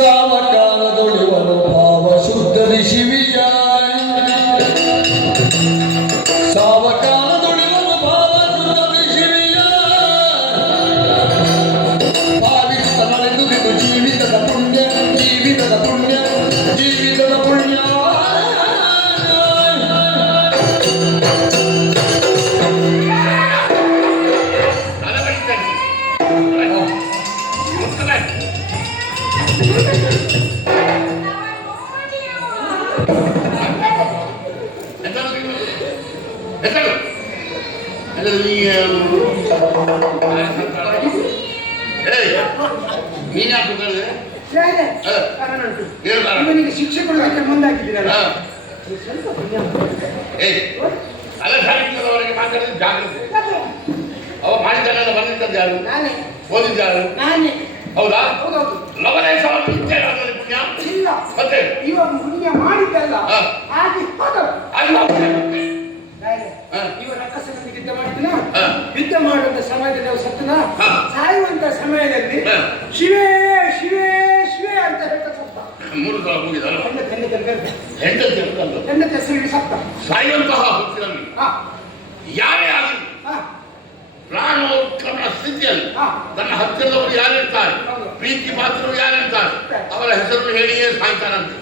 ಸಾವಕಾಲದೊಳಿವನು ಭಾವ ಶುದ್ಧದಿ ಶಿವಿಯ ಸಾವಕಾಲದೊಳಿವನು ಭಾವ ಶುದ್ಧದಿ ಶಿವಿಯ ಭಾವಿಸ್ತನಲೆಂದು ಜೀವಿತದ ಪುಣ್ಯ ಜೀವಿತದ ಪುಣ್ಯ ಜೀವಿತದ ಪುಣ್ಯ ಇವನಿಗೆ ಶಿಕ್ಷೆ ಕೊಡೋದಕ್ಕೆ ಮುಂದಾಗಿದ್ದೀರಲ್ಲ ಅಲ್ಲ ಸಾಯಂಕಾಲವರೆಗೆ ಮಾತಾಡಿದ ಜಾಗ್ರತೆ ಅವ ಮಾಡಿದ್ದನ್ನೆಲ್ಲ ಬಂದಿದ್ದದ್ದು ಯಾರು ಓದಿದ್ದು ಯಾರು ಹೌದಾ ಲವಲೇಶವನ್ನು ಇಚ್ಛೆಯಾದಲ್ಲಿ ಪುಣ್ಯ ಇಲ್ಲ ಮತ್ತೆ ಇವ ಪುಣ್ಯ ಮಾಡಿದ್ದಲ್ಲ ಹಾಗೆ ಅಲ್ಲ ಇವ ರಕ್ಕಸನಲ್ಲಿ ಯುದ್ಧ ಮಾಡಿದನ ಯುದ್ಧ ಮಾಡುವಂತ ಸಮಯದಲ್ಲಿ ಅವ ಸತ್ತನ ಸಾಯುವಂತ ಸಮಯದಲ್ಲಿ ಶಿವೇ ಶಿವೇ ಶಿವೇ ಅಂತ ಹೇಳ್ತಾ ಸತ್ತ ಮೂರು ಸಲ ಹೋಗಿದಲ್ಲ ಹೆಂಡತಿ ಹೆಸರಿಗೆ ಸತ್ತ ಸಾಯುವಂತಹ ಹೊತ್ತಿನಲ್ಲಿ ಯಾರೇ ಆಗಲಿ ಪ್ರಾಣೋತ್ಕ್ರಮಣ ಸ್ಥಿತಿಯಲ್ಲಿ ತನ್ನ ಹತ್ತಿರದವರು ಯಾರಿರ್ತಾರೆ ಪ್ರೀತಿ ಪಾತ್ರರು ಯಾರಿರ್ತಾರೆ ಅವರ ಹೆಸರು ಹೇಳಿಯೇ ಸಾಯ್ತಾರಂತೆ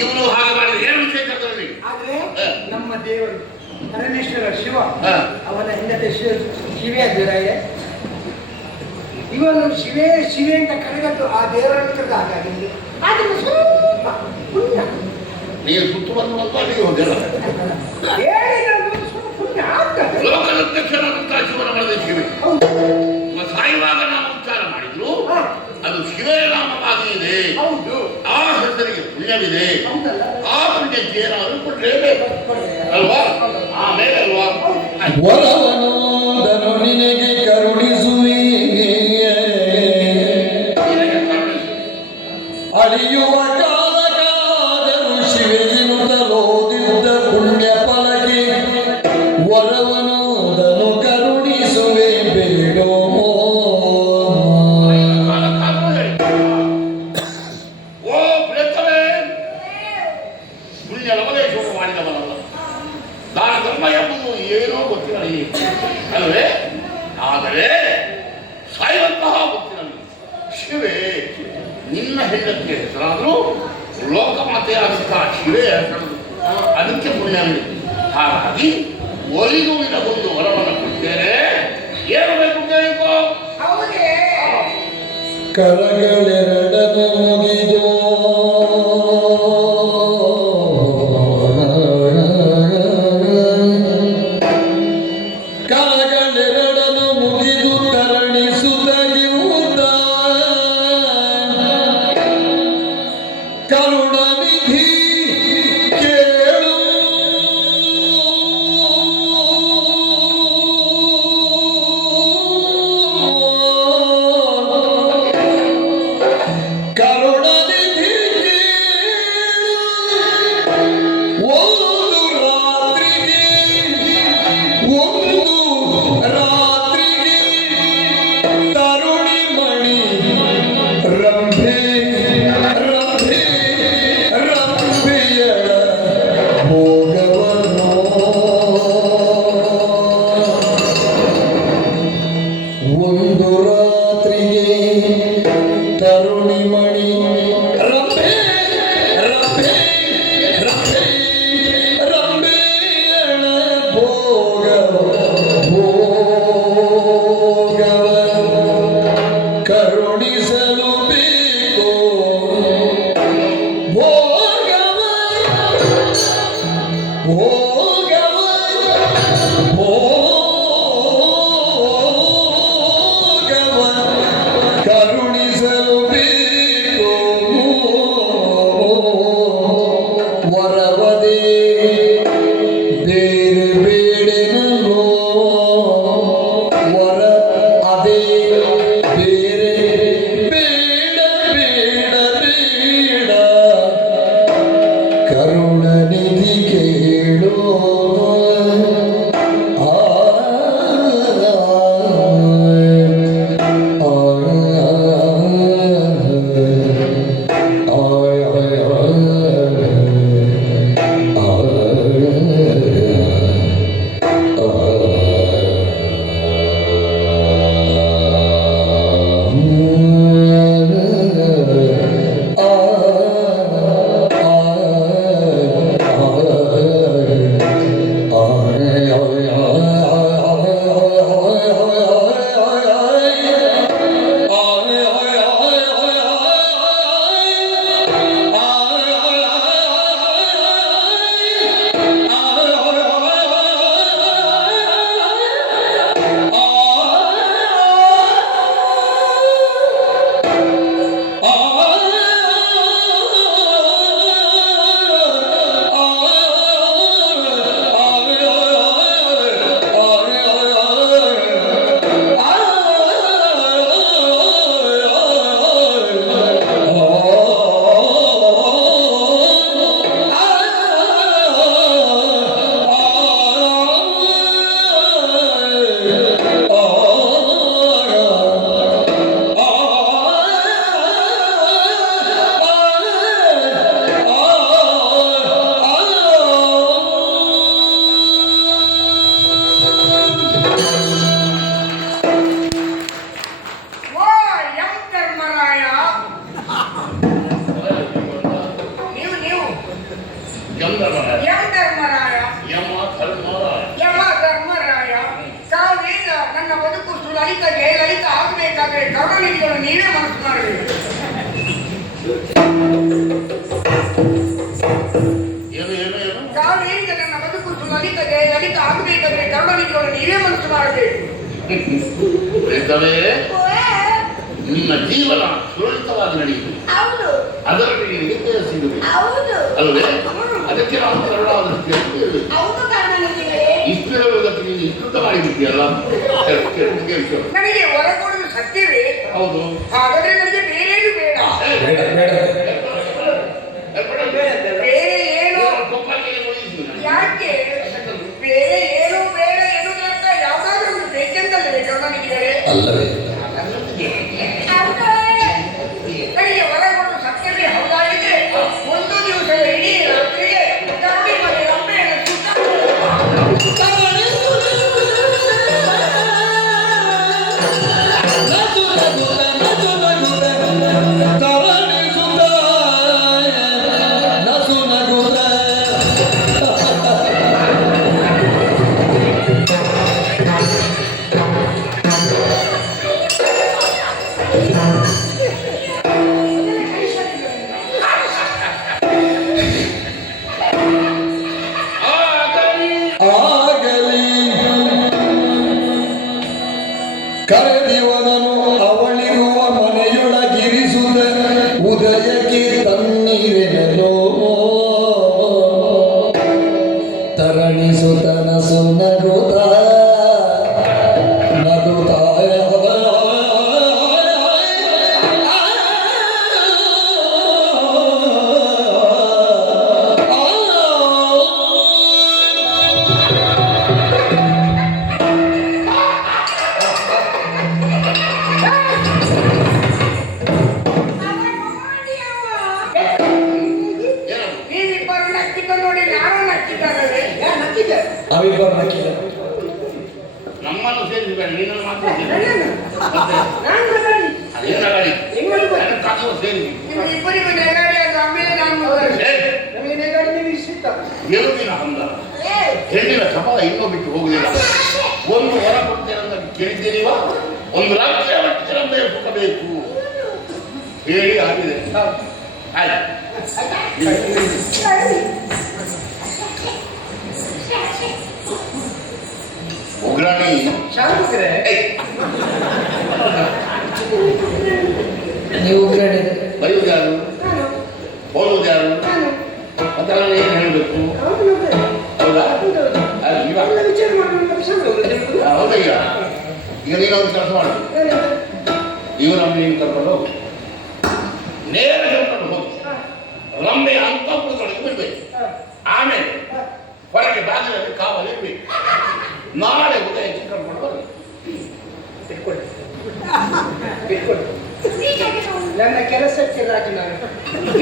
ಇವನು ಹಾಗೆ ಮಾಡಿದ್ರೆ ಏನು ವಿಷಯ ಕರ್ತವ್ಯ ಆದ್ರೆ ನಮ್ಮ ದೇವರು ಪರಮೇಶ್ವರ ಶಿವ ಅವನ ಹೆಂಡತಿ ಶಿವೇ ದೇವರಾಯ ಇವನು ಶಿವೇ ಶಿವೇ ಅಂತ ಕರೆದದ್ದು ಆ ದೇವರನ್ನು ಕರೆದ ಹಾಗಾಗಿ ಆದ್ರೆ ಸ್ವಲ್ಪ ಪುಣ್ಯ ನೀನು ಸುತ್ತು ಬಂದು ಅಲ್ಲಿಗೆ ಹೋಗಿಲ್ಲ ಪುಣ್ಯ ಆಗ್ತದೆ ಲೋಕದಧ್ಯಕ್ಷರಾದಂತಹ ಶಿವನ ಮನದ ಶಿವೆ ಸಾಯುವಾಗ ನಾವು ಉಚ್ಚಾರ ಮಾಡಿದ್ರು ಅದು ಶಿವೇ ನಾಮವಾಗಿ ಇದೆ ಆ ಹೆಸರಿಗೆ ಪುಣ್ಯವಿದೆ ಆ ಪುಣ್ಯಕ್ಕೆ ಏನಾದರೂ ಕೊಟ್ಟರೇಬೇಕು ಅಲ್ವಾ ಆಮೇಲೆ ಅಲ್ವಾ ವರವನೋದನು ನಿನಗೆ ಕರುಣಿಸುವಿ ಅಳಿಯುವ ಕಾಲಕಾದರು ಶಿವೆಯಿನುತ್ತಲೋದಿದ್ದ ಪುಣ್ಯ ಫಲಕ್ಕೆ ವರವನೋದನು ಕರುಣಿಸುವೆ ಬೇಡೋ ಓ ಪ್ರೇತವೇ ಪುಣ್ಯ ಲವಲೇಶೋಗ ಮಾಡಿದವನಲ್ಲ ದಾನ ಧರ್ಮ ಎಂಬುದು ಏನೋ ಗೊತ್ತಿಲ್ಲ ಅಲ್ವೇ ಆದರೆ ಸಾಯುವಂತಹ ಗೊತ್ತಿರಲಿ ಶಿವೇ ನಿನ್ನ ಹೆಂಡತಿಗೆ ಹೆಸರಾದರೂ ಲೋಕಮಾತೆಯಾದಂತಹ ಶಿವೇ ಹೆಸರು ಅದಕ್ಕೆ ಪುಣ್ಯ ನೀಡಿ ಹಾಗಾಗಿ ಒಲಿದು ನಿನಗೊಂದು ವರವನ್ನು ಕೊಡ್ತೇನೆ ಏನು ಬೇಕು ಕೇಳಿಕೋ ಕರಗಳೆರಡನು ಮುಗಿದು ಕರಗಳೆರಡನು ಮುಗಿದು ತರಣಿಸುತ್ತಗಿರುವುದ ಕರುಣನಿಧಿ ಕೇಳು ಕರುಣನಿಧಿ ಒಂದು ರಾತ್ರಿಗೆ ತರುಣಿ ಮಣಿ ರಂಭೆ ರಂಭೆ ರಂಭೆಯಳ ಭೋಗವನ್ನು ಒಂದು ರಾತ್ರಿಗೆ ತರುಣಿ ಮಣಿ ರಂಭೆ ರಂಭೆ ರಂಭೆ ರಂಭೆಯಳ ಭೋಗವ ಕರುಣಿಸಲು ಬೇಕು ಭೋಗವ ಭೋಗವ ಭೋಗವ ಕರುಣಿಸಲು ಬೇಕು ಕರುಣಾನಿಧಿಗಳನ್ನು ನೀವೇ ಮನಸ್ಸು ಮಾಡಬೇಕು. ಏನು ಏನು ಏನು ಕಾವೇರಿಗೆ ನನ್ನ ಬದುಕು ಲಲಿತ ಆಗಬೇಕಾದ್ರೆ ಕರುಣಾನಿಧಿಗಳನ್ನು ನೀವೇ ಮನಸ್ಸು ಮಾಡಬೇಕು. ಪ್ರೇತವೇ, ನಿಮ್ಮ ಜೀವನ ಸುರಳಿತವಾಗಿ ನಡೆಯುವುದು, ಅದರಲ್ಲಿ ನಿಮಗೆ ಸಿಗುವುದು ಅಲ್ಲವೇ? ಅದಕ್ಕೆ ನಾವು ಕರುಣಾವ ದೃಷ್ಟಿಯಲ್ಲಿ ಇಷ್ಟು ಹೇಳುವುದಕ್ಕೆ ನೀನು ವಿಸ್ತೃತ ಮಾಡಿಬಿಟ್ಟಿಯಲ್ಲ. ನನಗೆ ಹೊರಕೊಡಲು ಸತ್ಯವೇ? ಹೌದು. ಹಾಗಾದ್ರೆ ನನಗೆ ಬೇರೇನು ಬೇಡ. ಬೇರೆ ಏನು? ಯಾಕೆ ಬೇರೆ ಏನು ಬೇಡ ಎನ್ನುವುದಕ್ಕ ಯಾವ್ದಾದ್ರೂ ಒಂದು ಬೇಕೆಂದಲ್ಲವೇ ಕರುಣಾನಿಧಿಗಳೇ? ಅಲ್ಲವೇ? ನನಗೆ ಹೊರಗೊಡು ಸತ್ಯವೇ ಹೌದಾಗಿದೆ. ಒಂದು ದಿವಸದ ಇಡೀ ರಾತ್ರಿಗೆ ಕರುಣಿ ಮನೆ ರಂಬೆಯನ್ನು ಕರೆದಿವನನು ಅವಳಿರುವ ಮನೆಯೊಳಗಿರಿಸುದ ಉದಯಕ್ಕೆ ತನ್ನೀರೆನೋ ತರಣಿಸುತನ ಸುನಗುತ ನಗುತ್ತಾಯ ನೀವಿಬ್ಬರು ನಕ್ಕಿದ್ದ ನೋಡಿ ನಾನು ನಕ್ಕಿದ್ದಾಗಲೇ ನಕ್ಕಿದ್ದೆ. ಅವಿಬ್ಬರು ನಕ್ಕಿದ. ನಮ್ಮನ್ನು ಸೇರಿಸಬೇಡ, ನೀನನ್ನು ಮಾತ್ರ ನಾನು ನಗಾಡಿ. ಅದೇನು ನಗಾಡಿ? ನಿಮ್ಮನ್ನು ಸೇರಿ ನಿಮ್ಮ ಇಬ್ಬರಿಗೂ ನೆಗಾಡಿ ಅದು ಆಮೇಲೆ ನಾನು ನಮಗೆ ನೆಗಾಡಿ ನೀವು ಇಷ್ಟ ಗೆಲುವಿನ ಹಂದ ಹೆಣ್ಣಿನ ಸಫಲ ಇನ್ನೂ ಬಿಟ್ಟು ಹೋಗುವುದಿಲ್ಲ. ಒಂದು ಹೊರ ಕೊಡ್ತೇನೆ ಕೇಳಿದ್ದೀನಿವ, ಒಂದು ರಾಜ್ಯ ಚಿರಂಬೆ ಸುಖಬೇಕು ಹೇಳಿ ಆಗಿದೆ. ಆಯ್ತು, ಉಗ್ರಾಣಿ ಶಾಂತಿದ್ರೆ ನೀವು ಬರೆಯುವುದು ಯಾರು, ಓದುವುದು ಯಾರು ಅದೆಲ್ಲ ಏನು ಹೇಳಬೇಕು? ಹೌದಾ? ಹೌದಯ್ಯ, ಈಗ ನೀನೊಂದು ಕೆಲಸ ಮಾಡು, ಇವರನ್ನು ನೀನು ಕರ್ಕೊಂಡು ಹೋಗು, ನೇರ ಕರ್ಕೊಂಡು ಹೋಗಿ ರಂಬೆಯ ಅಂತಃಪುರದೊಳಗೆ ಬಿಡ್ಬೇಕು. ಆಮೇಲೆ ಹೊರಗೆ ಬಾಗಿಲಲ್ಲಿ ಕಾವಲಿರ್ಬೇಕು. ನಾಳೆ ಉದಯಕ್ಕೆ ಕರ್ಕೊಂಡು ಬರಬೇಕು. ನನ್ನ ಕೆಲಸಕ್ಕೆ ರಾಜೀನಾಮೆ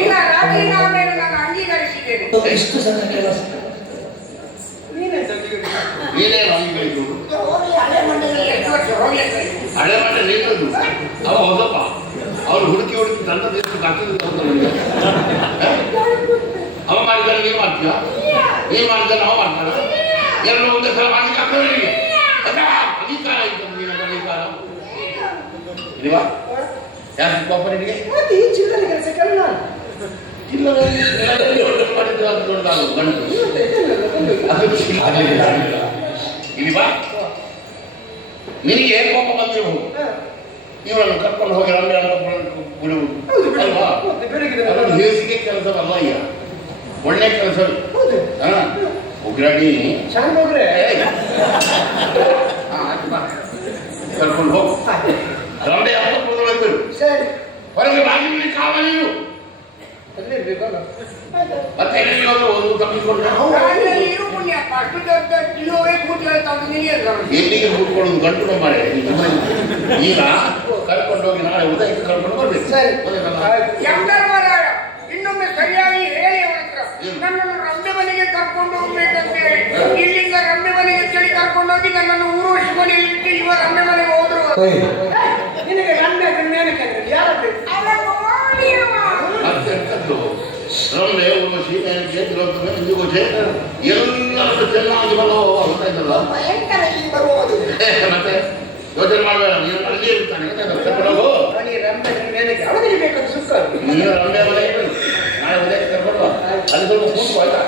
ಇಲ್ಲ. ರಾಜೀನಾಮೆಯನ್ನು ನಾನು ಅಂಗೀಕರಿಸಿದ್ದೇನೆ. ಇಷ್ಟು ಸಣ್ಣ ಕೆಲಸ ನೀನೇ ಅಂಗೀಕರಿಸುವುದು. ಹಳೆ ಮಂಡಲದಲ್ಲಿ 8 ವರ್ಷ ಹೋಗ್ಲಿಕ್ಕೆ ಹಳೆ ಮಂಡ ನೀನದು ಅವ ಹೊಸಪ್ಪ. ಅವ್ರು ಹುಡುಕಿ ನನ್ನ ದೇಶಕ್ಕೆ ಹಾಕಿದ್ರು. ಅವ ಮಾಡಿದ್ರೆ ನೀನು ಮಾಡ್ತೀಯ, ನೀನು ಮಾಡಿದ್ರೆ ನಾವು ಮಾಡ್ತಾರ. ಎಲ್ಲರೂ ಒಂದೇ ಸಲ ಮಾಡ್ಲಿಕ್ಕೆ ಆಗ್ತದೆ ನಿಮಗೆ. ಅಧಿಕಾರ ಇತ್ತು, ನೀನು ಅಧಿಕಾರ ಇಲ್ವಾ? ಯಾರು ಪಾಪ ನಿನಗೆ ಮತ್ತೆ ಈ ಚಿಲ್ಲರೆ ಕೆಲಸಕ್ಕೆ ನಾನು ಇಲ್ಲ ಮಾಡಿದ್ರೆ ಅದು ದೊಡ್ಡದಾಗೋದು ಗಂಟು ಇಲ್ವಾ? ನಿನಗೆ ಕೋಪ ಬಂದಿರಬಹುದು, ಇವರನ್ನು ಕರ್ಕೊಂಡು ಹೋಗಿ ರಂಬೆ ಅಂತ ಬಿಡುವುದು ಅಲ್ವಾ? ಅದನ್ನು ಹೇಸಿಗೆ ಕೆಲಸವಲ್ಲ ಈಗ, ಒಳ್ಳೆ ಕೆಲಸ. ಉಗ್ರಾಣಿ ಕರ್ಕೊಂಡು ಹೋಗು, ರಂಬೆ ಅಂತಃಪುರದೊಳಗೆ ಬಿಡು. ಹೊರಗೆ ಬಾಗಿಲಿನಲ್ಲಿ ಕಾವಲಿರು. ಮತ್ತೆ ಒಂದು ತಪ್ಪಿಕೊಂಡು ಎಲ್ಲಿಗೆ ಕೂತ್ಕೊಳ್ಳೋದು ಗಂಟು ನಮ್ಮರೆ. ಈಗ ಕರ್ಕೊಂಡು ಹೋಗಿ ನಾಳೆ ಉದಯಕ್ಕೆ ಕರ್ಕೊಂಡು ಬರ್ಬೇಕು. ಇನ್ನೊಮ್ಮೆ ಸರಿಯಾಗಿ ಹೇಳಿ ಅವರ ಹತ್ರ ನನ್ನನ್ನು ರಂಬೆ ಮನೆಗೆ ಕರ್ಕೊಂಡು ಹೋಗ್ಬೇಕಂತ ಹೇಳಿ ಇಲ್ಲಿಂದ ರಂಬೆ ಮನೆಗೆ ಚಳಿ ಕರ್ಕೊಂಡು ಹೋಗಿ ನನ್ನನ್ನು ಊರುವರ್ಷ ಮನೆಯಲ್ಲಿ ಇಟ್ಟು ಇವ ರಂಬೆ ಮನೆಗೆ ಹೋದ್ರು. ನಿನಗೆ ರಂಬೆ ಯಾರ ರಂಬೆ ಉರ್ವಶಿ ಮೇನಕೆ ತಿಲೋತ್ತಮೆ ಇಂದುಗೋಚೆ ಎಲ್ಲರೂ ಚೆನ್ನಾಗಿ ಬರುವ ಅಂತ ಇದ್ದಲ್ಲ. ಮತ್ತೆ ಯೋಚನೆ ಮಾಡಬೇಡ, ನೀನು ಅಲ್ಲಿ ಇರ್ತಾನೆ. ಈ ರಂಬೆ ಮೇಲೆಗೆ ಅವನಿಗೆ ಬೇಕಾದ ಸುಖ. ನೀನು ರಂಬೆ ಮನೆಗೆ ನಾಳೆ ಉದಯಕ್ಕೆ ಕರ್ಕೊಂಡು ಅಲ್ಲಿ ಸ್ವಲ್ಪ ಕೂತು ಆಯ್ತಾ